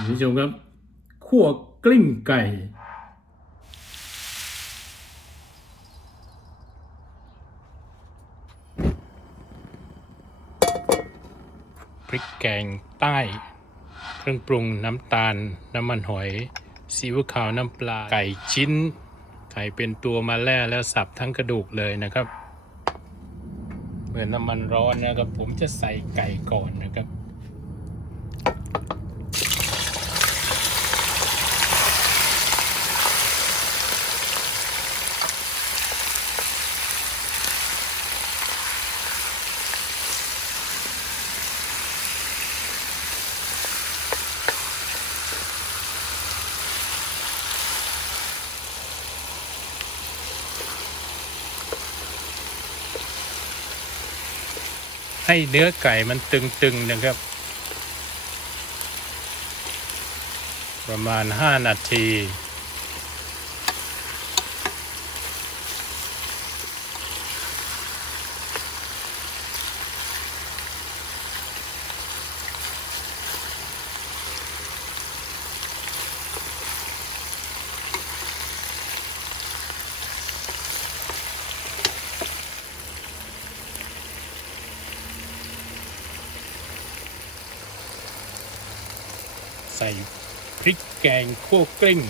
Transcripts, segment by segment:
คุณผู้ชมครับคั่วกลิ้งไก่ พริกแกงใต้ เครื่องปรุงน้ำตาล น้ำมันหอยซีอิ๊วขาวน้ำปลา ไก่ชิ้น ไก่เป็นตัวมาแล่แล้วสับทั้งกระดูกเลยนะครับเมื่อน้ำมันร้อนนะครับ ผมจะใส่ไก่ก่อนนะครับ ให้เนื้อไก่มันตึงๆนะครับ ประมาณ 5 นาที ใส่พริกแกงคั่วกลิ้ง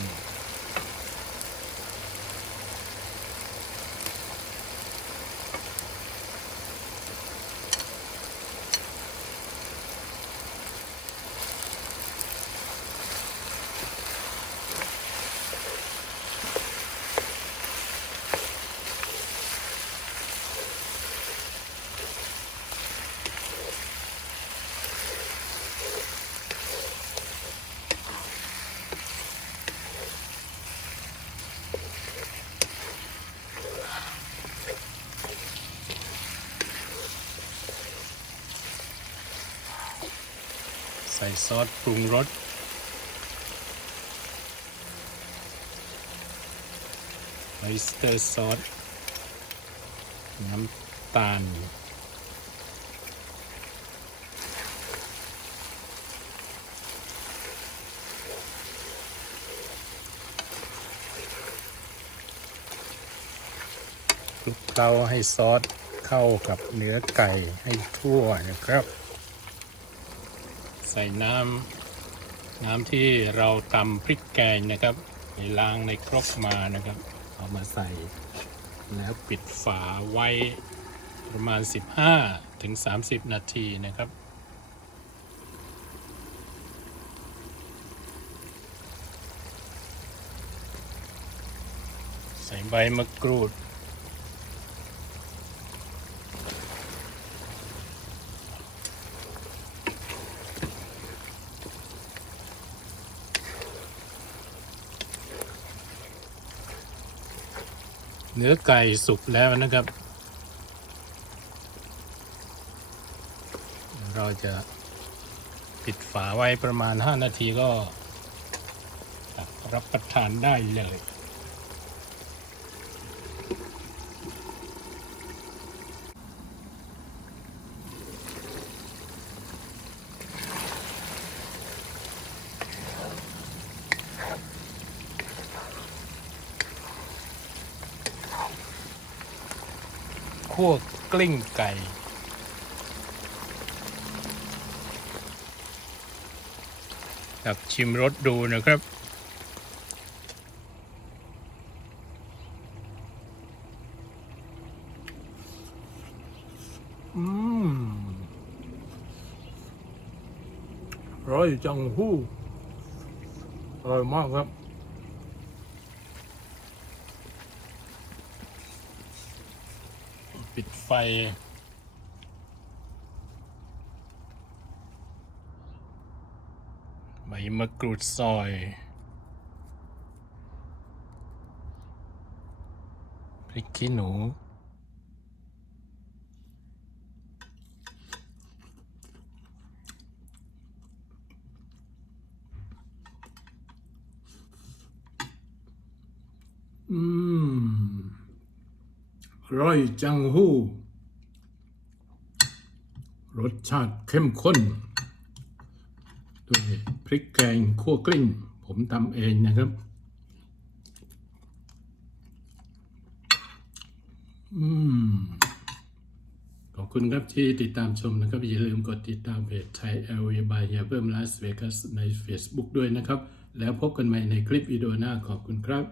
ใส่ซอสปรุงรสออสเตอร์ซอส น้ำตาล คลุกเคล้าให้ซอสเข้ากับเนื้อไก่ให้ทั่วนะครับ ส่น้ำน้ำที่เราตำพริกแกงนะครับไปล้างในครกมานะครับ เอามาใส่ แล้วปิดฝาไว้ประมาณ 15ถึง30 นาทีนะครับใส่ใบมะกรูด เนื้อไก่สุกแล้วนะครับ เราจะปิดฝาไว้ประมาณ 5 นาทีก็รับประทานได้เลย วกลิ้งไก่ครับชิมรสดูนะครับ อืมอร่อยจังหู้อร่อยมากครับ ปิดไฟ ใบมะกรูดซอย พริกขี้หนูอืม ร่อยจังหู้ รสชาติเข้มข้นด้วยพริกแกงคั่วกลิ้ง ผมทำเองนะครับ อืม ขอบคุณครับที่ติดตามชมนะครับ อย่าลืมกดติดตามเพจไทยเอลวีบายยาเพิ่มลาสเวกัสใน Facebook ด้วยนะครับ แล้วพบกันใหม่ในคลิปวิดีโอหน้าขอบคุณครับ